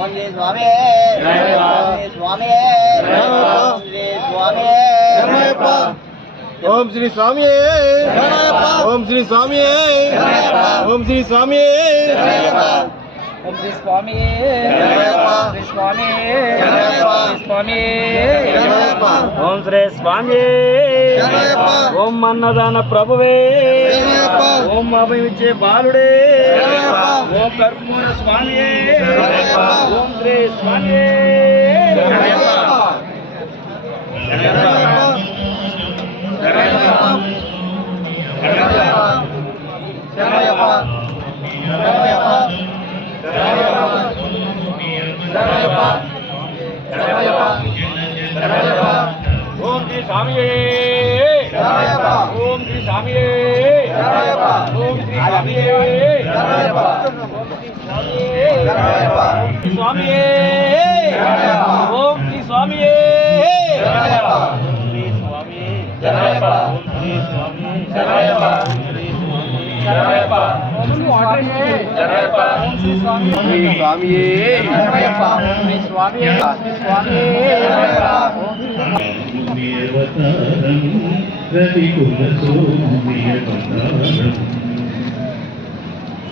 ఓం శ్రీ స్వామి శరణయ్యప్ప. ఓం శ్రీ స్వామి. ఓం శ్రీ స్వామి. ఓం శ్రీ స్వామి. ఓం శ్రీ స్వామి. ఓం శ్రీ స్వామి. శ్రీ స్వామి. ఓం శ్రీ స్వామి. ఓం అన్నదాన ప్రభువే. ఓం అభయమిచ్చే బాలుడే శరణయ్యప్ప. ఓం కర్పూర స్వామి శరణయ్యప్ప. ఓం శ్రీ స్వామి శరణయ్యప్ప. శరణయ్యప్ప. శరణయ్యప్ప. శరణయ్యప్ప. శరణయ్యప్ప. శరణయ్యప్ప. శరణయ్యప్ప. ఓం శ్రీ స్వామి శరణయ్యప్ప. ఓం శ్రీ స్వామి శరణయ్యప్ప. ఓం శ్రీ స్వామి శరణయ్యప్ప. శరణయ్యప్ప. స్వామి శరణయ్యప్ప. ఓం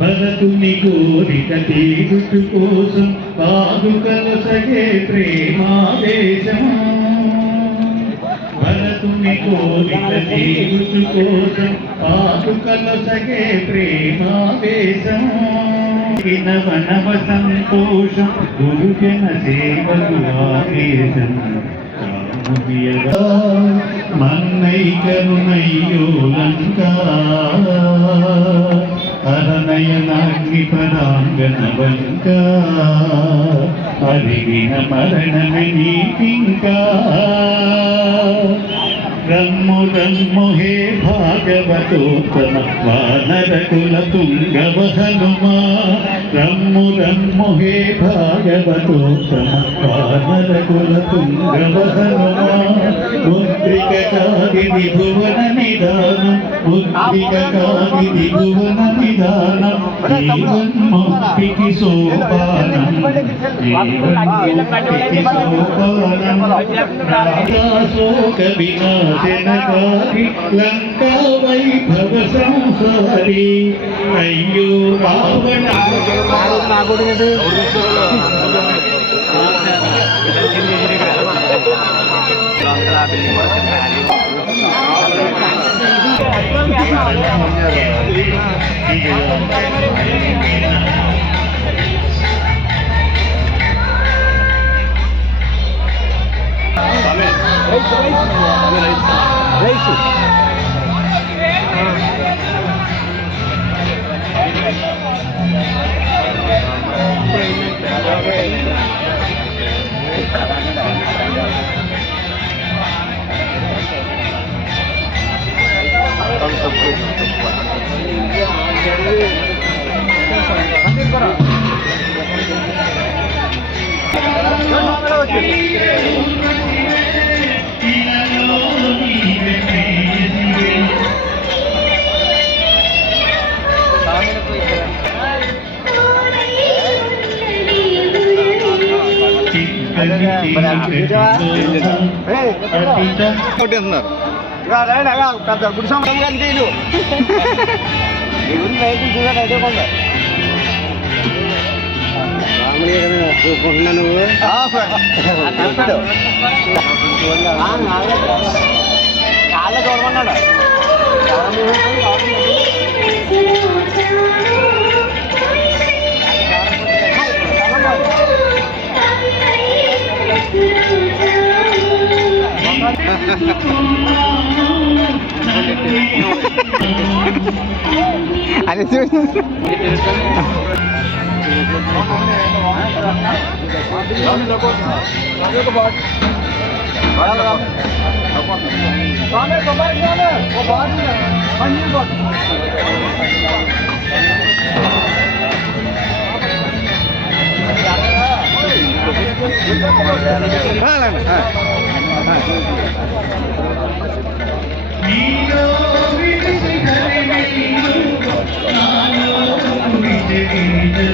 భరతుని కోరిక తీరుచు కోసం పాదుకలు సగే ప్రేమావేశం భరతుని కోరిక తీరుచు కోసం పాదుకలు సగే ప్రేమావేశం నవనవ సంతోషం గురుజన సేవకు ఆవేశం. మన్నైకరుణయ్యో లంకా అరణయనాగ్ని పరాంగన వంక అరిగిన మరణమే నీకింకా రమ్ము రమ్ము హే భాగవతోత్తమ వానరకుల తుంగవ హనుమా రమ్ము రమ్ము హే భాగవతోత్తమ వానరకుల తుంగవ హనుమా ముద్రిక కాదిది భువన నిదానం ముద్రిక కాదిది భువన నిదానం జీవన్ముక్తికి సోపానం జీవన్ముక్తికి సోపానం రాజాశోక వినాశనకారి లంకా వైభవ సంసారి అయ్యో రావణ కొట్టేస్తున్నారు పెద్ద గుడి సంవత్సరం కానీ అదే కొండ కాళ్ళ చూడమన్నాడు స్వామి కొబ్బరి స్వామి ఓ బాటిల్ మంచి బాటిల్ నీలో విడిసి ధరిణీలు, నాలో విజయీలు.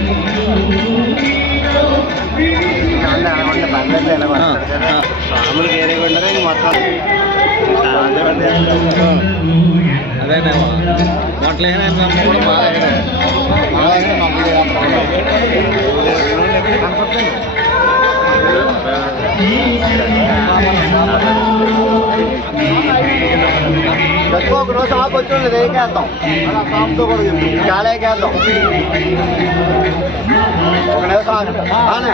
రోజు ఆకు వచ్చి ఉండదు ఏకేద్దాం అలా సాంతో కూడా చాలా ఏకేద్దాం ఒక నిమిషం ఆగండి. ఆగండి.